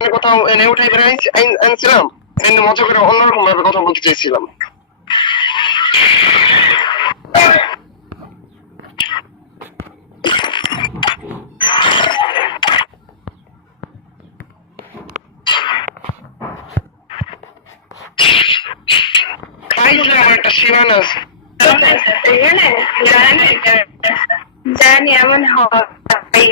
কোথাও এনে উঠাই বেড়ে আনছিলাম। এনে মজা করে অন্যরকম ভাবে কথা বলতে চাইছিলাম। একটা শিরান আছে। জানি, এমন হয় কি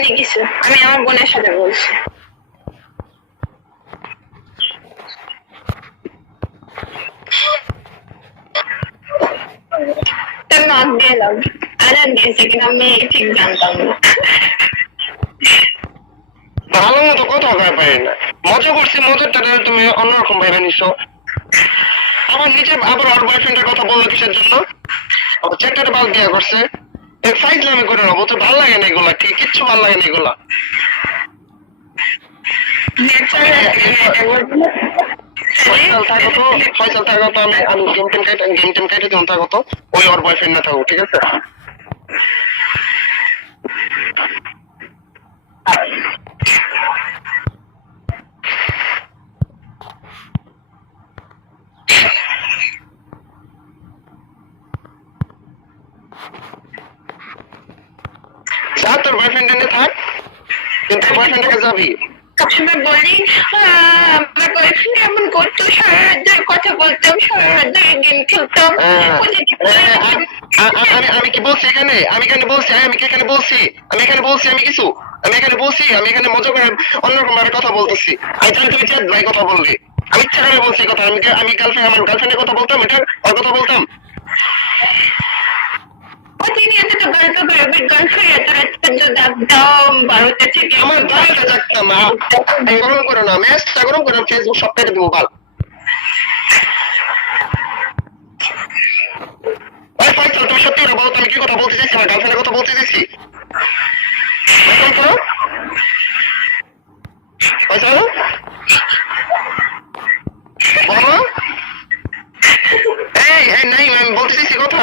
বলে কিছু আমি আমার বোনের সাথে বলছি। ভালো মতো কথা কয়ে পারি না। মজা করছি, মজারটা তুমি অন্যরকম ভাবে নিছো। আবার নিজে আবার ওর বয়ফ্রেন্ডের কথা বলল কিসের জন্য? চ্যাটারে বাল দিয়া করছে। ফাইজলামি করে নেব তো ভালো লাগে না এগুলা ঠিক কিচ্ছু ভালো লাগে না এগুলা। ফয়সাল থাকো তো ফয়সাল থাকো তো আমি আমি গেম টেম কাটে গেম টেম কাটে দিলাম থাকো তো ওই ওর বয়ফ্রেন্ড না থাকো ঠিক আছে? যা তোর বয়ফ্রেন্ড এনে থাক। কিন্তু বয়ফ্রেন্ড কাছে যাবি। সবসময় বলি আমার বয়ফ্রেন্ড এমন করতো সারা রাত ধরে কথা বলতাম সারা রাত ধরে গেম খেলতাম আমি আমি কি বলছি এখানে? আমি এখানে বলছি আমি কি এখানে বলছি? আমি এখানে বলছি আমি কিছু? আমি এখানে বলছি আমি এখানে মজা করে অন্যরকম ভাবে কথা বলতেছি। আমি জানি তুমি ভাই কথা বললি আমি ইচ্ছা করে বলছি কথা আমি আমি গার্লফ্রেন্ড আমার গার্লফ্রেন্ডের কথা বলতাম এটা ওর কথা বলতাম। গরম করে না ম্যাচটা গরম করে ফেসবুক সব দিব সত্যি করে বলো আমি কি কথা বলতে চাইছি? আমার গার্লফ্রেন্ডের কথা বলতে চাইছি? এই আমি বলতে চাইছি কথা।